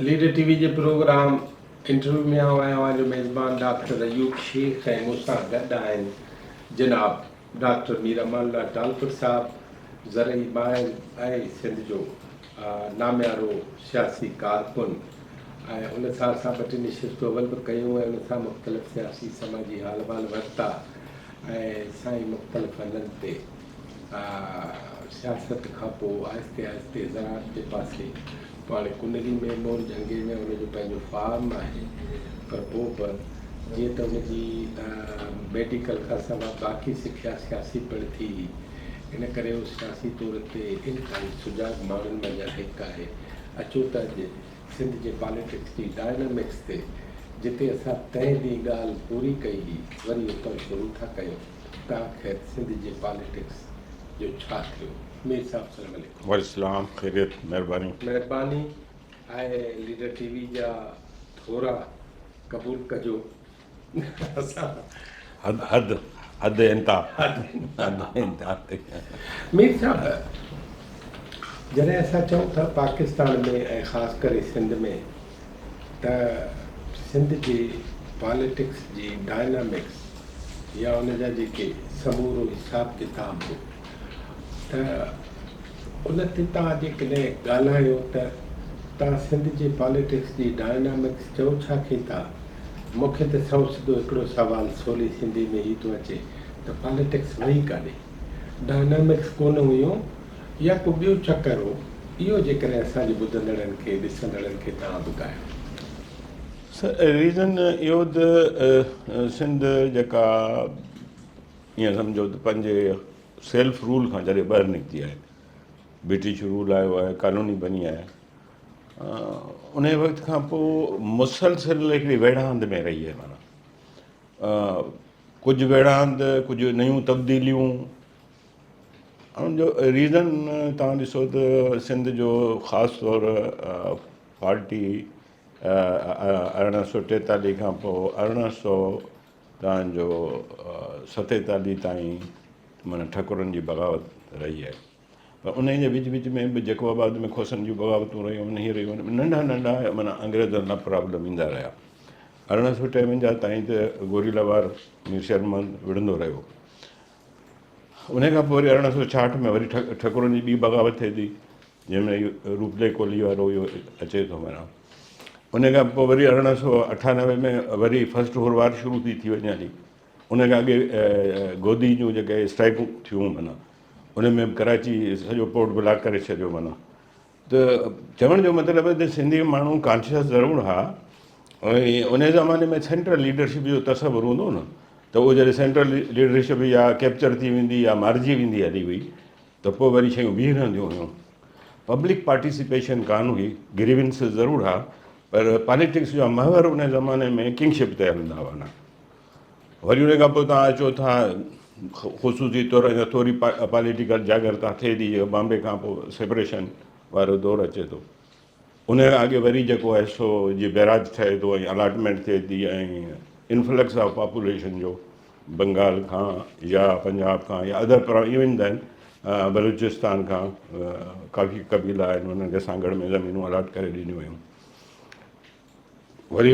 Leader TV जे programme interview में आया जो मेज़बान डॉक्टर अयूब शेख ऐं मूंसां गॾु आहिनि जनाब डॉक्टर मीरामान लाल टालपुर साहब, ज़रई माहिर ऐं सिंध जो नामियारो सियासी कारकुन, ऐं उन सां असां ॿ टे निशिस्तूं बि कयूं ऐं उन सां मुख़्तलिफ़ सियासी समाजी हाल वाल वरिता ऐं साईं मुख़्तलिफ़ हंधनि ते सियासत खां पोइ आहिस्ते आहिस्ते ज़राअत जे पासे पाण कुंडली में मोर जंगे में उनजो पंहिंजो फार्म आहे, पर पोइ बि जीअं त उनजी मेडिकल खां सवाइ बाक़ी सिख्या सियासी पिणु थी, इन करे उहो सियासी तौर ते इंतिहाई सुजाग माण्हुनि मंझि हिकु आहे। अचो त अॼु सिंध जे पॉलिटिक्स जी डायनामिक्स ते जिते असां तंहिं ॾींहुं ॻाल्हि पूरी कई हुई वरी उतां शुरू था कयूं। तव्हां सिंध जे पॉलिटिक्स जो छा थियो? मीर साहब सलाम अलैकुम। वालेकुम ख़ैरियत, महिरबानी ऐं लीडर टीवी जा थोरा क़बूल कजो। असां हद इंता मीर साहब, जॾहिं असां चऊं था पाकिस्तान में ऐं ख़ासि करे सिंध में त सिंध जी पॉलिटिक्स जी डायनामिक्स या उन जा जेके समूरो हिसाब किताब हो त उन ते तव्हां जेकॾहिं ॻाल्हायो त तव्हां सिंध जे पॉलिटिक्स जी डायनामिक्स चओ छा खे था? मूंखे त सौ सिधो हिकिड़ो सुवालु सवली सिंधी में ई थो अचे त पॉलिटिक्स वई काॾे, डायनामिक्स कोन हुयो या को ॿियो चकर हो? इहो जेकॾहिं असांजे ॿुधंदड़नि खे ॾिसंदड़नि खे तव्हां ॿुधायो। रीज़न इहो त सिंध जेका ईअं सम्झो त पंहिंजे सेल्फ रूल खां जॾहिं ॿाहिरि निकिती आहे, ब्रिटिश रूल आयो आहे, कानूनी बनी आहे, उन वक़्त खां पोइ मुसलसिल हिकिड़ी वेढ़ांद में रही आहे। माना कुझु वेढ़ांद, कुझु नयूं तब्दीलियूं। उनजो रीज़न तव्हां ॾिसो त सिंध जो ख़ासि तौर पार्टी 1843 खां पोइ 1947 ताईं माना ठकुरनि जी बग़ावत रही आहे। पर उन जे विच में बि जेको आबाद में खोसनि जूं बग़ावतूं रहियूं आहिनि, रहियूं आहिनि, नंढा नंढा माना अंग्रेज़नि लाइ प्रॉब्लम ईंदा रहिया। 1853 ताईं त गोरीलावार मीर शर्मन विढ़ंदो रहियो। उन खां पोइ वरी 1966 में वरी ठकुरनि जी ॿी बग़ावत थिए थी, जंहिंमें रूपले कोहली वारो इहो अचे थो। माना उन खां पोइ वरी 1998 में वरी फर्स्ट हुर वार शुरू थी वञे हली। उन खां अॻे गोदी जूं जेके स्ट्राइकूं थियूं, माना उन में कराची सॼो पोर्ट ब्लॉक करे छॾियो। माना त चवण जो मतिलबु आहे त सिंधी माण्हू कॉन्शियस ज़रूरु हा, ऐं उन ज़माने में सेंट्रल लीडरशिप जो तसवुरु हूंदो न, त उहो जॾहिं सेंट्रल लीडरशिप या कैप्चर थी वेंदी या मारिजी वेंदी हली हुई, त पोइ वरी शयूं बीह रहंदियूं हुयूं। पब्लिक पार्टिसिपेशन कान हुई, ग्रीवेंस ज़रूरु हा, पर पॉलिटिक्स जो महवर उन ज़माने में किंगशिप ते हलंदा हुआ। न वरी उन खां पोइ तव्हां अचो था ख़ुशूसी तौर थोरी पॉलिटिकल जागरता थिए थी, बॉम्बे खां पोइ सेपरेशन वारो दौरु अचे थो। उन खां अॻे वरी जेको आहे सो जीअं बैराज ठहे थो ऐं अलॉटमेंट थिए थी ऐं इन्फ्लक्स ऑफ पॉपुलेशन जो बंगाल खां या पंजाब खां या अदर ईवन आहिनि, बलूचिस्तान खां काफ़ी क़बीला आहिनि, उन्हनि खे सांगड़ में ज़मीनूं अलॉट करे ॾिनियूं हुयूं। वरी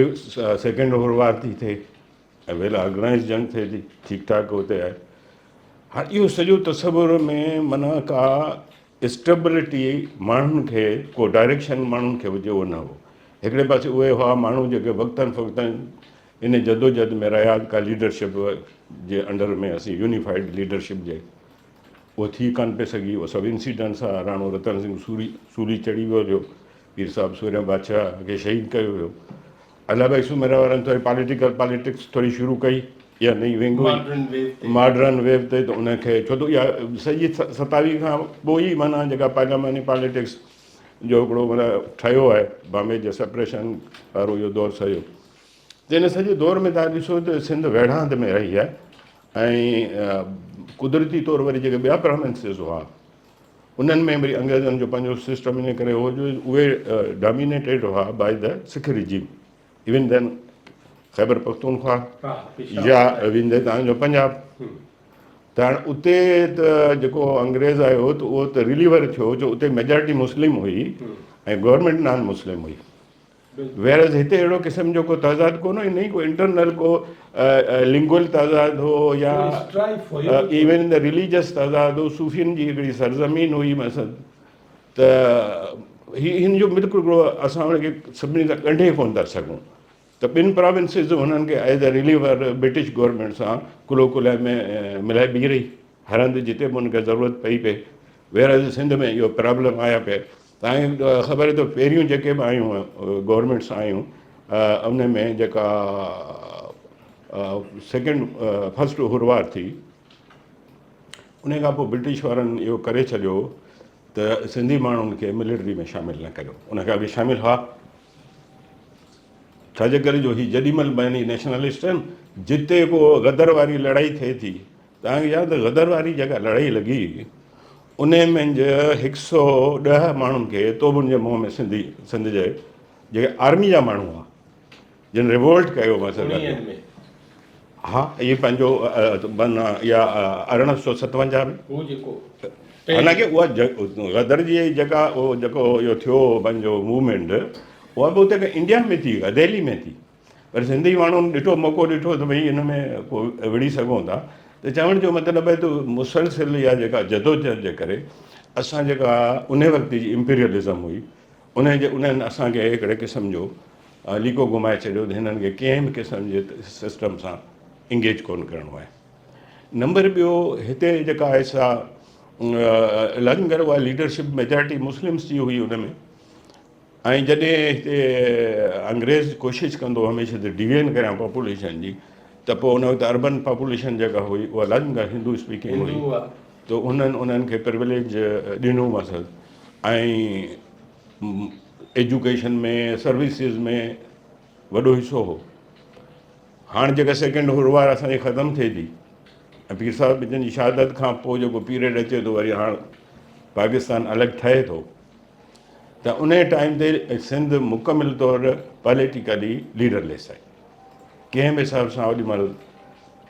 सेकेंड हुर वार थी थिए ऐं वेल ऑर्गनाइज़ जंग थिए थी, ठीकु ठाकु हुते आहे। हाणे इहो सॼो तसवुर में माना का स्टेबिलिटी माण्हुनि खे, को डायरेक्शन माण्हुनि खे हुजे, उहो न हो। हिकिड़े पासे उहे हुआ माण्हू जेके वक़्तनि फ़क़्तनि इन जदोजहद में रहिया, का लीडरशिप जे अंडर में असीं यूनिफाइड लीडरशिप जे, उहो थी कान पए सघी। उहो सभु इंसिडेंट्स आहे। राणो रतन सिंह सूरी चढ़ी वियो हुयो, पीर साहिबु सूर्य बादशाह खे शहीद कयो हुयो। अलाए भाई सुमेर वारनि थोरी पॉलिटिक्स थोरी शुरू कई या नई विंग हुई मॉडर्न वेव ते, त उनखे छो त इहा सॼी 27 खां पोइ ई माना जेका पार्लियामानी पॉलिटिक्स जो हिकिड़ो माना ठहियो आहे, बॉम्बे जे सेपरेशन वारो इहो दौरु सॼो। त इन सॼे दौर में तव्हां ॾिसो त सिंध वेढ़ांद में रही आहे ऐं कुदरती तौरु वरी जेके ॿिया प्रोविंसिस हुआ उन्हनि में वरी अंग्रेज़नि जो पंहिंजो सिस्टम इन करे हो जो उहे डोमिनेटेड हुआ by the Sikh regime. Even then Khyber Pakhtunkhwa या वेंदे तव्हांजो पंजाब। त हाणे उते त जेको अंग्रेज़ आयो त उहो त रिलीवर थियो, जो उते मेजॉरिटी मुस्लिम हुई ऐं गवर्नमेंट नॉन मुस्लिम हुई। वेरस हिते अहिड़ो क़िस्म जो को तज़ाद कोन हो, इन को इंटरनल को लिंगुअल तज़ाद हो या इवन इन द रिलीजियस तज़ाद हो, सूफ़ियुनि जी हिकिड़ी सरज़मीन हुई मसद, त हिन जो बिल्कुलु असां हुनखे सभिनी सां ॻंढे कोन था सघूं। त ॿिनि प्रोविंसिस हुननि खे as a reliever British government सां कुलो कुले में मिलाए बीह रही हर हंधि जिते बि हुनखे ज़रूरत पई पए। वेरस सिंध में इहो प्रॉब्लम आया पिया। तव्हांखे ख़बर आहे त पहिरियूं जेके बि आयूं गवर्नमेंट्स आयूं उन में जेका फस्ट हुरवार थी, उन खां पोइ ब्रिटिश वारनि इहो करे छॾियो त सिंधी माण्हुनि खे मिलिट्री में शामिलु न कयो। उनखे अॻे शामिलु हुआ, छाजे करे जो ही जेॾी महिल ॿाहिरि नेशनलिस्ट आहिनि, जिते को गदर वारी लड़ाई थिए थी, तव्हांखे यादि गदर वारी जेका लड़ाई लॻी उन में 110 माण्हुनि खे तोबुनि जे मुंहं में सिंध जे जेके आर्मी जा माण्हू हुआ जिन रिवोल्ट कयो मसइलो। हा, इहे पंहिंजो माना इहा 1857 में, हालांकि उहा गदर जी जेका उहो जेको इहो थियो पंहिंजो मूवमेंट, उहा बि उते इंडिया में थी, दिल्ली में थी, पर सिंधी माण्हुनि ॾिठो मौक़ो ॾिठो त भई हिन में को विड़ी सघूं था, त चवण जो मतिलबु आहे त मुसलसिल या जेका जदोजहद जे करे असां जेका उन वक़्त जी इंपीरियलिज़म हुई उन्हनि असांखे हिकिड़े क़िस्म जो लीको घुमाए छॾियो त हिननि खे कंहिं बि क़िस्म जे सिस्टम सां इंगेज कोन करिणो आहे। नंबर ॿियो, हिते जेका आहे सा लाजमगर उहा लीडरशिप मेजॉरिटी मुस्लिम्स जी हुई उन में, ऐं जॾहिं हिते अंग्रेज़ कोशिशि कंदो हमेशह त डिवीजन करियां पॉपुलेशन जी, त पोइ उन वक़्तु अर्बन पॉपुलेशन जेका हुई उहा लाजमगर हिंदू स्पीकिंग हुई, त उन्हनि खे प्रिविलेज ॾिनो मसद, ऐं एजुकेशन में सर्विसिस में वॾो हिसो हो। हाणे जेका सेकेंड हुरवार असांजी ख़तमु थिए थी ऐं पीर साहिब जन जी शहादत खां पोइ जेको पीरियड अचे थो, वरी हाणे पाकिस्तान अलॻि ठहे थो, त उन टाइम ते सिंध मुकमिल तौरु पॉलिटिकली लीडरलेस आहे। कंहिं बि हिसाब सां ओॾी महिल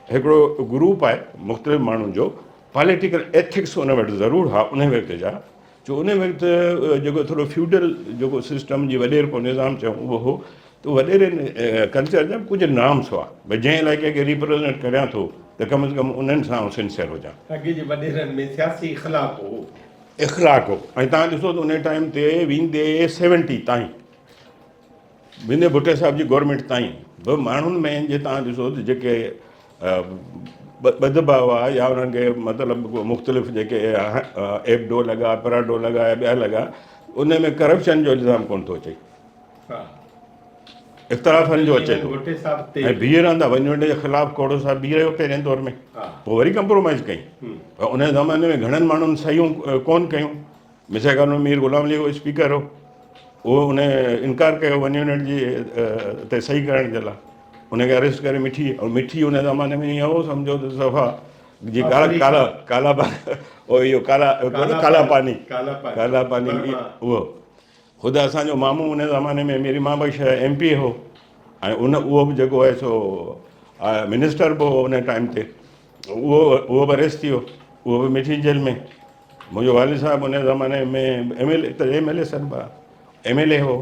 हिकिड़ो ग्रुप आहे मुख़्तलिफ़ माण्हुनि जो, पॉलिटिकल एथिक्स उन वटि ज़रूरु हा उन वक़्त जा, छो उन वक़्तु जेको थोरो फ्यूडल जेको सिस्टम जी वॾेर को निज़ाम चऊं उहो हो, त वॾेरे कल्चर जा कुझु नॉर्म्स हुआ, भई जंहिं इलाइक़े खे रिप्रेज़ेंट करियां थो त कम से कम उन्हनि सां सिंसियर हुजां। अॻे जे वॾेरनि में सियासी इख़्लाक़ हो, ऐं तव्हां ॾिसो त उन टाइम ते वेंदे 70 ताईं, वेंदे भुट्टे साहिब जी गवर्नमेंट ताईं बि माण्हुनि में जे तव्हां ॾिसो त जेके ॿधबा हुआ या उन्हनि खे मतिलबु मुख़्तलिफ़ जेके एबडो लॻा, पराडो लॻा या ॿिया लॻा, उन में करप्शन जो इल्ज़ाम कोन थो अचे, इख़्तिलाफ़नि जो अचे थो, ऐं बीह रहंदा वञी वञे जे ख़िलाफ़ु कोड़ो साहिब बीह रहियो पहिरें दौर में, पोइ वरी कंप्रोमाइज़ कई, पर उन ज़माने में घणनि माण्हुनि सहियूं कोन कयूं। मिसाल मीर ग़ुलाम अली उहो स्पीकर हो, उहो उन इनकार कयो वञी वञण जी ते सही करण जे लाइ, उनखे अरेस्ट करे मिठी, ऐं मिठी उन ज़माने में ईअं हो सम्झो त सफ़ा जी काला इहो काला पानी उहो ख़ुदि असांजो मामू उन ज़माने में मेरी मां बख़्श MP हो, ऐं उहो बि जेको आहे सो मिनिस्टर बि हो उन टाइम ते, उहो बि अरेस्ट थी वियो, उहो बि मिठी जेल में। मुंहिंजो वालिद साहिबु उन ज़माने में MLA सॾिबा MLA हो,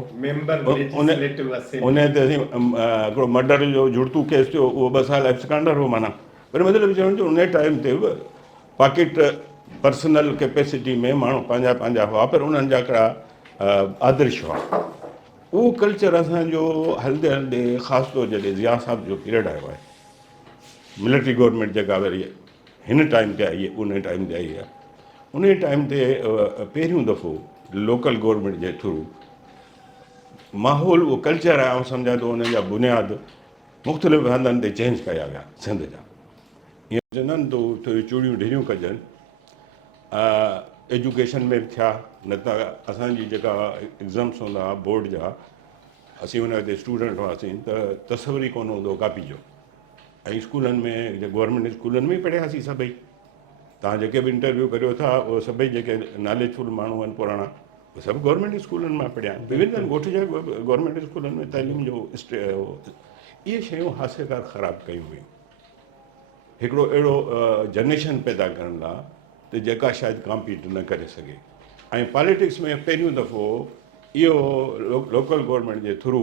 उन ते हिकिड़ो मर्डर जो जुड़तू केस थियो, उहो 2 साल एब्सकांडर हो माना, पर मतिलबु चवण जो उन टाइम ते बि पॉकेट पर्सनल कैपेसिटी में माण्हू पंहिंजा हुआ, पर उन्हनि जा हिकिड़ा आदर्श हुआ। उहो कल्चर असांजो हलंदे हलंदे ख़ासि तौरु जॾहिं ज़िया साहिब जो पीरियड आयो आहे, मिलिट्री गवर्नमेंट जेका वरी हिन टाइम ते आई आहे, उन टाइम ते आई आहे, उन टाइम ते पहिरियों दफ़ो लोकल गवर्नमेंट जे थ्रू माहौल उहो कल्चर आहे, ऐं सम्झा थो उन जा बुनियाद मुख़्तलिफ़ हंधनि ते चेंज कया विया सिंध जा। ईअं चवंदा आहिनि त थोरी चूड़ियूं ढिलियूं कजनि, एजुकेशन में बि थिया, न त असांजी जेका एग्ज़ाम्स हूंदा हुआ बोर्ड जा, असीं हुन ते स्टूडेंट हुआसीं त तसवुर ई कोन हूंदो कापी जो, ऐं स्कूलनि में गवर्नमेंट स्कूलनि में ई पढ़ियासीं सभई। तव्हां जेके बि इंटरव्यू करियो था उहे सभई जेके नॉलेजफुल माण्हू आहिनि पुराणा, उहे सभु गवर्नमेंट स्कूलनि मां पढ़िया आहिनि, विभिन्न ॻोठ जा गवर्नमेंट स्कूलनि में तइलीम जो इहे शयूं हासिलकार ख़राबु कयूं हुयूं हिकिड़ो अहिड़ो जनरेशन पैदा करण लाइ त जेका शायदि कॉम्पीट न करे सघे। ऐं पॉलिटिक्स में पहिरियों दफ़ो इहो लोकल गवर्नमेंट जे थ्रू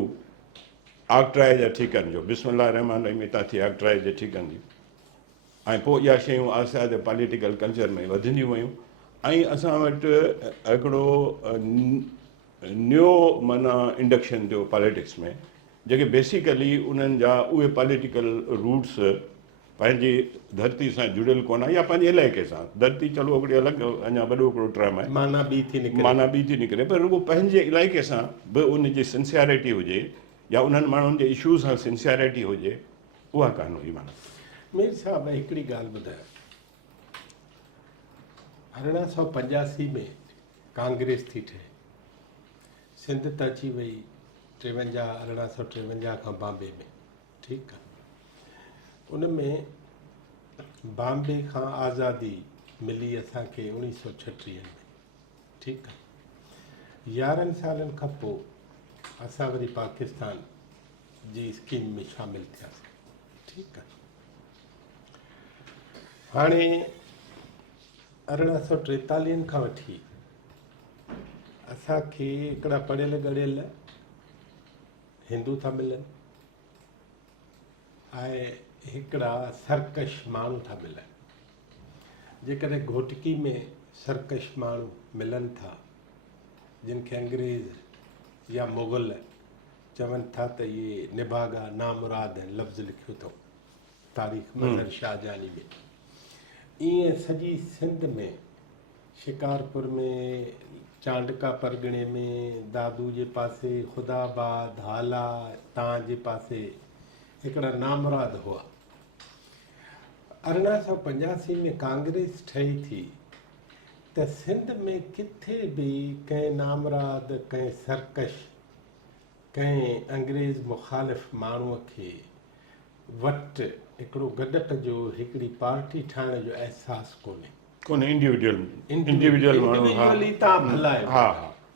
आगट्राए जा ठीकनि जो बिस्मिल्लाह रहमान रहीम हितां थी आगट्राए जे ठीकनि जी ऐं पोइ इहा शयूं आहिस्ते आहिस्ते पॉलिटिकल कल्चर में वधंदियूं वयूं ऐं असां वटि हिकिड़ो न्यो माना इंडक्शन थियो पॉलिटिक्स में जेके बेसिकली उन्हनि जा उहे पॉलिटिकल रूट्स पंहिंजी धरती सां जुड़ियल कोन आहे या पंहिंजे इलाइक़े सां धरती चलो हिकिड़ी अलॻि अञा वॾो हिकिड़ो टर्म आहे माना ॿी थी निकिरे माना ॿी थी निकिरे पर रुॻो पंहिंजे इलाइक़े सां बि उनजी सिंसियरिटी हुजे या उन्हनि माण्हुनि जे इशू सां सिंसियरिटी हुजे उहा कान हुई माना मीर साहब हिकिड़ी ॻाल्हि ॿुधायो 1885 में कांग्रेस थी ठहे सिंध त अची वई 1853 खां बॉम्बे में ठीकु आहे उन में बॉम्बे खां आज़ादी मिली असांखे 1936 में ठीकु आहे 11 सालनि खां पोइ असां वरी पाकिस्तान जी स्कीम में शामिलु थियासीं ठीकु आहे हाणे 1843 खां वठी असांखे हिकिड़ा पढ़ियल ॻढ़ियल हिंदू था मिलनि ऐं हिकिड़ा सरकश माण्हू था मिलनि जेकॾहिं घोटकी में सरकश माण्हू मिलनि था जिन खे अंग्रेज़ या मुग़ल चवनि था त इहे निभागा नामुराद लफ़्ज़ लिखियो अथऊं तारीख़ मज़हर शाहजहानी में ईअं सॼी सिंध में शिकारपुर में चांडका परगणे में दादू जे पासे ख़ुदाबाद हाला तव्हांजे पासे हिकिड़ा नामुराद हुआ 1885 में कांग्रेस ठही थी त सिंध में किथे बि कंहिं नामुराद कंहिं सरकश कंहिं अंग्रेज़ मुख़ालिफ़ माण्हूअ खे वटि हिकिड़ो गॾप जो हिकिड़ी पार्टी ठाहिण जो अहसासु कोन्हे इंडिविजुअल माण्हू इंडिविजुअली तव्हां भलायो हा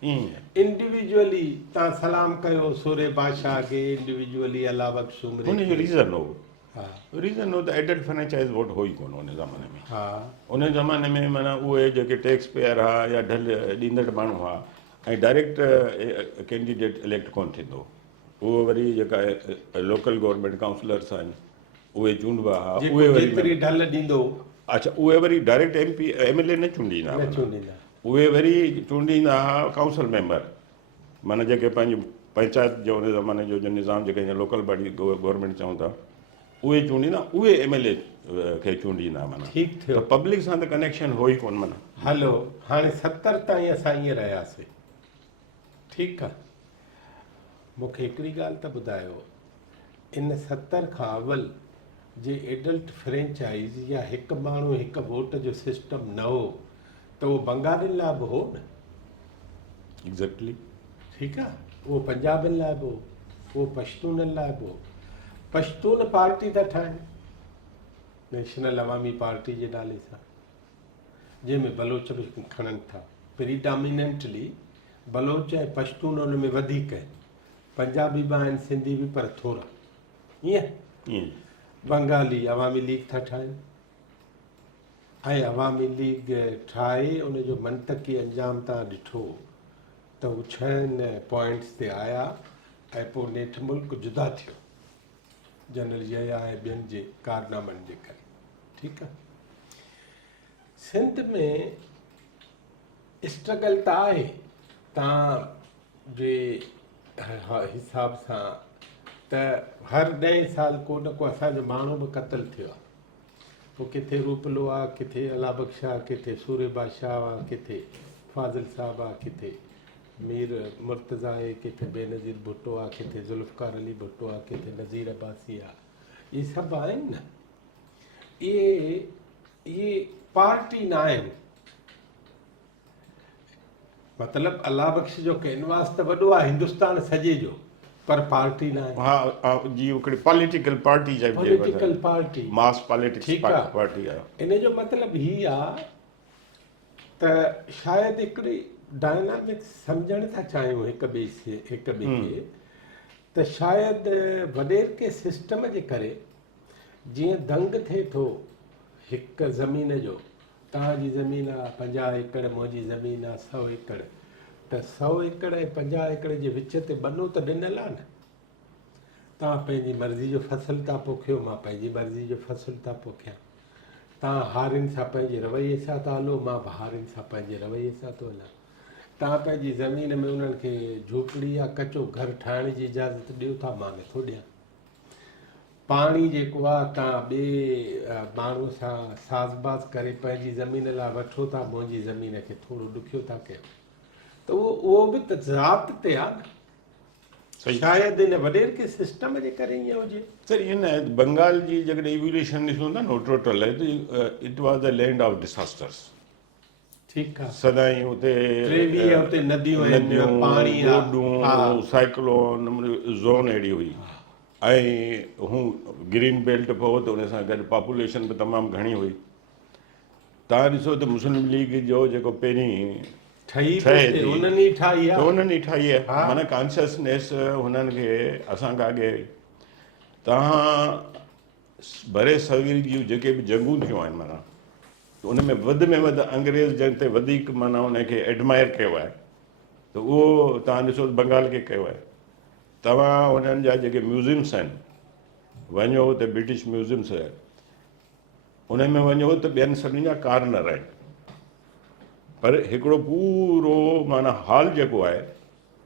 ईअं इंडिविजुअली तव्हां सलाम कयो सूरे बादशाह खे इंडिविजुअली अला बख्श उमरे हुनजो रीज़न हो हा रीज़न हो त एडल्ट फ्रेंचाइज़ वोट हो ई कोन उन ज़माने में हा उन ज़माने में माना उहे जेके टैक्स पेयर हुआ या ढल ॾींदड़ माण्हू हुआ ऐं डायरेक्ट कैंडिडेट इलेक्ट कोन थींदो उहो वरी जेका लोकल गवर्नमेंट काउंसलर्स आहिनि उहे चूंडबा हुआ उहे वरी ढल ॾींदो अच्छा उहे वरी डायरेक्ट MP MLA न चूंडींदा उहे वरी चूंडींदा हुआ काउंसिल मेंबर माना जेके पंहिंजी पंचायत जो उन ज़माने जो निज़ाम जेके लोकल बॉडी गवर्नमेंट चऊं था उहे चूंडींदा उहे MLA खे चूंडींदा माना ठीकु थियो त पब्लिक सां त कनेक्शन हो ई कोन माना हलो हाणे 70 ताईं असां ईअं रहियासीं ठीकु आहे मूंखे हिकिड़ी ॻाल्हि त ॿुधायो इन 70 खां अवल जे एडल्ट फ्रेंचाइज़ या हिकु माण्हू हिकु वोट जो सिस्टम न हो त उहो बंगालियुनि लाइ बि हो न एग्ज़ैक्टली ठीकु आहे उहो पंजाबियुनि लाइ बि हो उहो पश्तूननि लाइ बि हो पश्तून पार्टी था ठाहिनि नेशनल अवामी पार्टी जे नाले सां जंहिंमें बलोच बि खणनि था प्रीडामिनेंटली बलोच ऐं पश्तून उन में वधीक आहिनि पंजाबी बि आहिनि सिंधी बि पर थोरा ईअं बंगाली अवामी लीग था ठाहिनि ऐं अवामी लीग ठाहे उनजो मंतक़ी अंजाम तव्हां ॾिठो त हू 6 पॉइंट्स ते आया ऐं पोइ नेठि मुल्क जुदा थियो जनरल जया ऐं ॿियनि जे कारनामनि जे करे ठीकु आहे सिंध में स्ट्रगल त आहे तव्हां जे हिसाब सां त हर 10 साल को न को असांजो माण्हू बि क़तलु थियो आहे पोइ किथे रूपलो आहे किथे अला बख्श आहे किथे सूर्य बादशाह आहे किथे फाज़िल साहब आहे किथे मीर मुर्तज़ा आहे किथे बेनज़ीर भुट्टो आहे किथे ज़ुल्फ़कार अली भुट्टो आहे किथे नज़ीर अब्बासी आहे इहे सभु आहिनि न इहे पार्टी न आहिनि मतिलबु अला बख्श जो कैनवास त वॾो आहे हिंदुस्तान सॼे जो पर पार्टी न आहे हा जी हिकिड़ी पॉलिटिकल पार्टी पॉलिटिकल पार्टी मास पॉलिटिक्स पार्टी आहे इन जो मतिलबु हीअ आहे त शायदि हिकिड़ी डायनामिक्स सम्झणु था चाहियूं हिक ॿिए खे त शायदि वॾेर के सिस्टम जे करे जीअं दंग थिए थो हिकु ज़मीन जो तव्हांजी ज़मीन आहे 50 एकड़ मुंहिंजी ज़मीन आहे 100 एकड़ त त 100 एकड़ ऐं 50 एकड़ जे विच ते बनो त ॾिनल आहे न। तव्हां पंहिंजी मर्ज़ी जो फसल था पोखियो, मां पंहिंजी मर्ज़ी जो फसल था पोखियां। तव्हां हारियुनि सां पंहिंजे रवैये सां था हलो, मां बि हारियुनि सां पंहिंजे रवैये सां थो हलां। तव्हां पंहिंजी ज़मीन में उन्हनि खे झोपड़ी या कचो घर ठाहिण जी इजाज़त ॾियो था, मां नथो ॾियां। पाणी जेको आहे तव्हां ॿिए माण्हूअ सां साज़बाज़ करे पंहिंजी ज़मीन लाइ वठो था, मुंहिंजी ज़मीन खे थोरो ॾुखियो था कयो, त उहो बि त ज़ात ते आहे न। सही। शायदि इन वॾेर के सिस्टम जे करे ईअं हुजे। सर इन बंगाल जी जेकॾहिं इवोल्यूशन ॾिसूं था न total it was the land of disasters. ठीकु आहे। सदाईं हुते 23 हुते नदियूं आहिनि, पाणी आहे। हा, ॿोॾूं साइक्लोन ज़ोन अहिड़ी हुई। ऐं हू ग्रीन बेल्ट पियो त उन सां गॾु पॉपुलेशन बि तमामु घणी हुई। तव्हां ॾिसो त मुस्लिम लीग जो जेको पहिरीं ठही ठहे थी थी उन्हनि ई ठाही त आहे। उन्हनि ई ठाही आहे। हा। माना कॉन्शियसनेस हुननि खे असांखे अॻे तव्हां बरे सगीर जूं जेके बि जंगूं थियूं आहिनि माना उन में वधि अंग्रेज़ जंग ते वधीक माना उनखे एडमायर कयो आहे, त उहो तव्हां ॾिसो बंगाल खे कयो आहे। तव्हां उन्हनि जा जेके म्यूज़ियम्स आहिनि, वञो त ब्रिटिश म्यूज़ियम्स उन में वञो त ॿियनि सभिनी जा कार्नर आहिनि, पर हिकिड़ो पूरो माना हॉल जेको आहे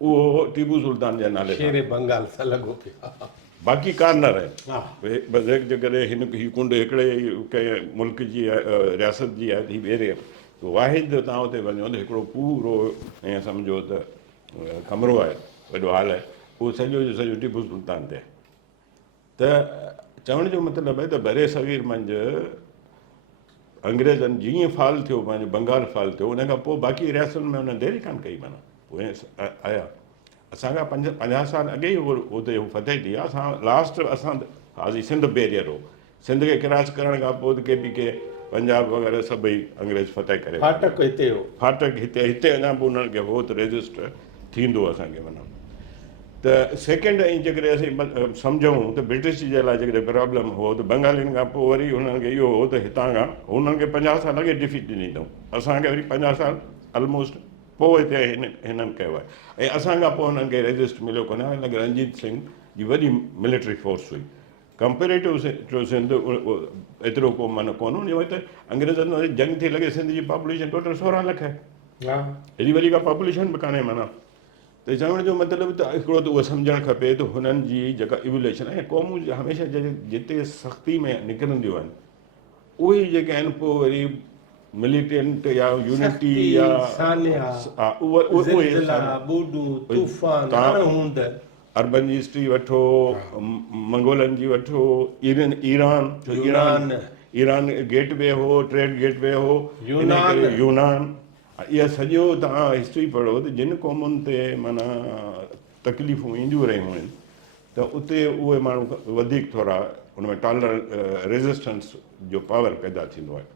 उहो टीपू सुल्तान जे नाले सां, शेरे बंगाल सां लॻो पियो। बाक़ी कार्नर आहिनि। हा। बसि जेकॾहिं हीअ कुंड हिकिड़े कंहिं मुल्क जी आहे, रियासत जी आहे, हीअ ॿिए वाहिद तव्हां हुते वञो त हिकिड़ो पूरो ईअं सम्झो त कमिरो आहे, वॾो हॉल आहे, उहो सॼो जो सॼो टीपू सुल्तान ते। त चवण जो मतिलबु आहे त बरे सगीर मंझि अंग्रेज़नि जीअं फाल थियो, पंहिंजो बंगाल फाल थियो, उन खां पोइ बाक़ी रियासतुनि में हुन देरि कान कई। माना पोइ आया असांखां 50 साल अॻे ई हुते फतेह थी आहे। असां लास्ट असां हाज़ी सिंध बैरियर हो, सिंध खे क्रॉस करण खां पोइ के पंजाब वग़ैरह सभई अंग्रेज़ फतेह करे। फाटक हिते हो, फाटक हिते अञा बि उन्हनि खे हो त रजिस्ट थींदो असांखे। माना त सेकेंड ऐं जेकॾहिं असीं सम्झूं त ब्रिटिश जे लाइ जेकॾहिं प्रॉब्लम हो त बंगालियुनि खां पोइ वरी हुननि खे इहो हो त हितां खां हुननि खे 50 साल अॻे डिफीट ॾिनी अथऊं, असांखे वरी 50 साल ऑलमोस्ट पोइ हिते हिननि कयो आहे। ऐं असांखां पोइ हुननि खे रजिस्ट मिलियो कोन्हे। हालांकि रणजीत सिंह जी वॾी मिलिट्री फोर्स हुई, कंपेरेटिव टू सिंध एतिरो को माना कोन हुओ त अंग्रेज़नि वारी जंग थी लॻे। सिंध जी पॉपुलेशन टोटल 16 लख आहे, हेॾी वरी का पॉपुलेशन बि कान्हे। माना त चवण जो मतिलबु त हिकिड़ो त उहो सम्झणु खपे त हुननि जी जेका इवोल्यूशन आहे, क़ौमूं हमेशह जिते सख़्ती में निकिरंदियूं आहिनि उहे ई जेके आहिनि पोइ वरी मिलिटेंट या यूनिटी या अर्बन जी हिस्ट्री वठो, मंगोलनि जी वठो, ईरान गेटवे हो, ट्रेड गेटवे हो, यूनान, इहा सॼो तव्हां हिस्ट्री पढ़ो त जिन क़ौमुनि ते माना तकलीफ़ूं ईंदियूं रहियूं आहिनि त उते उहे माण्हू वधीक थोरा उन में रेज़िस्टेंस जो पावर पैदा थींदो आहे।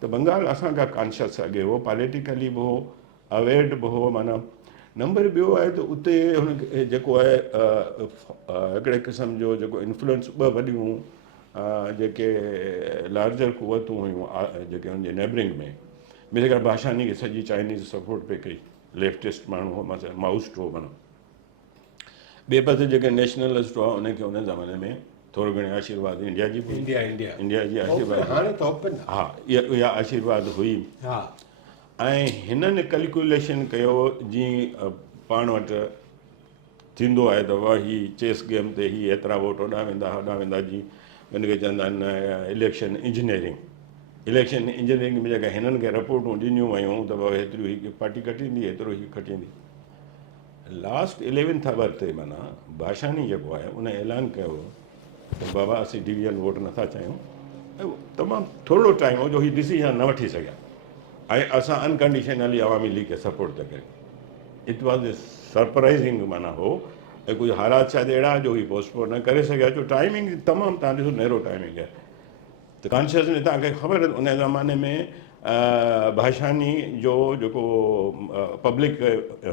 त बंगाल असांखां कॉन्शियस अॻे हो, पॉलिटिकली बि हो, अवेयर्ड बि हो। माना नंबर ॿियो आहे त उते हुनखे जेको आहे हिकिड़े क़िस्म जो जेको इन्फ्लुएंस ॿ वॾियूं जेके लार्जर कुवतूं हुयूं जेके हुनजे नेबरिंग में जेकर भाषानी खे सॼी चाइनीज़ सपोर्ट पई कई, लेफ्टिस्ट माण्हू हो, माउस्ट हो। माना ॿिए पासे जेके नेशनलिस्ट हुआ उनखे उन ज़माने में थोरो घणो आशीर्वाद इंडिया जी बि इंडिया जी आशीर्वाद, हा, इहा आशीर्वाद हुई। ऐं हिननि कैलकुलेशन कयो जीअं पाण वटि थींदो आहे त वाह ही चेस गेम ते ही एतिरा वोट होॾां वेंदा जी हुनखे चवंदा आहिनि इलेक्शन इंजीनियरिंग में जेका हिननि खे रिपोर्टूं ॾिनियूं वयूं त भाई हेतिरियूं ही पार्टी कटींदी, एतिरो ही खटींदी। लास्ट 11th आवर ते माना भाषानी जेको आहे उन ऐलान कयो त बाबा असीं डिवीजन वोट नथा चाहियूं। ऐं तमामु थोरो टाइम हो जो हीउ डिसीजन न वठी सघिया ऐं असां अनकंडीशनली अवामी लीग खे सपोर्ट था कयूं। इट वॉज ए सरप्राइज़िंग माना हो। ऐं कुझु हालात शायदि अहिड़ा जो ही पोस्टपोन न करे सघिया छो टाइमिंग तमामु तव्हां ॾिसो नेरो टाइमिंग आहे। त कॉन्शियसली तव्हांखे ख़बर उन ज़माने में भाषानी जो जेको पब्लिक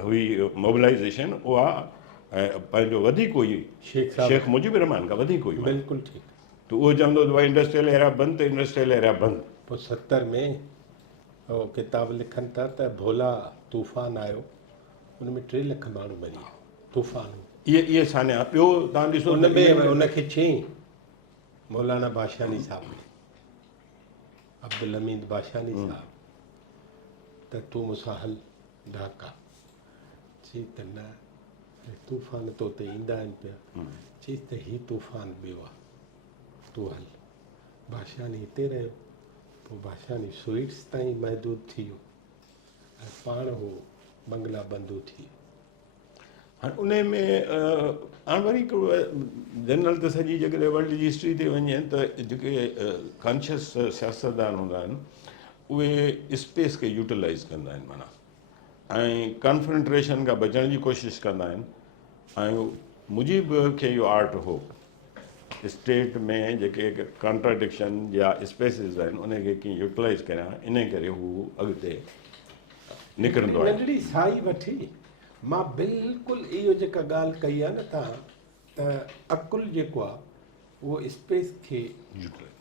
हुई मोबिलाइज़ेशन उहा पंहिंजो वधीक हुई शेख मुजीबुर रहमान खां वधीक हुई। बिल्कुलु ठीकु। त उहो चवंदो त भई इंडस्ट्रियल एरिया बंदि, त इंडस्ट्रियल एरिया बंदि। पोइ 70 में उहो किताब लिखनि था त भोला तूफ़ान आयो उन में 3 लख माण्हू मरी विया तूफ़ान। इहे सान्या ॿियो तव्हां ॾिसो उन में उनखे चई मौलाना बाशानी साहब ने, अब्दुल हमीद बाशानी साहब, त तूं मूंसां हल ढाका। चई त न, तूफ़ान तो ते ईंदा आहिनि पिया। चईसि त हीउ तूफ़ान ॿियो आहे, तूं हल। बाशानी हिते रहियो। पोइ बाशानी स्वीट्स ताईं महदूद थी वियो ऐं पाण हू बंगला बंदू थी वियो। हाणे उन में हाणे वरी जनरल त सॼी जेकॾहिं वर्ल्ड जी हिस्ट्री ते वञे त जेके कॉन्शियस सियासतदान हूंदा आहिनि उहे स्पेस खे यूटिलाइज़ कंदा आहिनि माना, ऐं कॉन्फ्रंट्रेशन खां बचण जी कोशिशि कंदा आहिनि। ऐं मुजीब खे इहो आर्ट हो स्टेट में जेके कॉन्ट्राडिक्शन या स्पेसिस आहिनि उनखे कीअं यूटिलाइज़ करियां, इन करे हू अॻिते निकिरंदो आहे। नंढड़ी साई वठी मां बिल्कुलु इहो जेका ॻाल्हि कई आहे न तव्हां, त अकुलु जेको आहे उहो स्पेस खे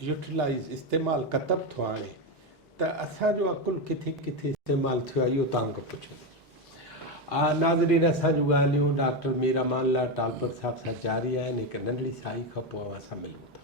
यूटिलाइज़ इस्तेमालु कतब थो आणे, त असांजो अकुलु किथे किथे इस्तेमालु थियो आहे इहो तव्हां खां पुछो। नाज़रीन, असांजूं ॻाल्हियूं डॉक्टर मीरामान लाल टालपर साहिब सां जारी आहिनि। हिकु नंढड़ी साई खां पोइ असां मिलूं था।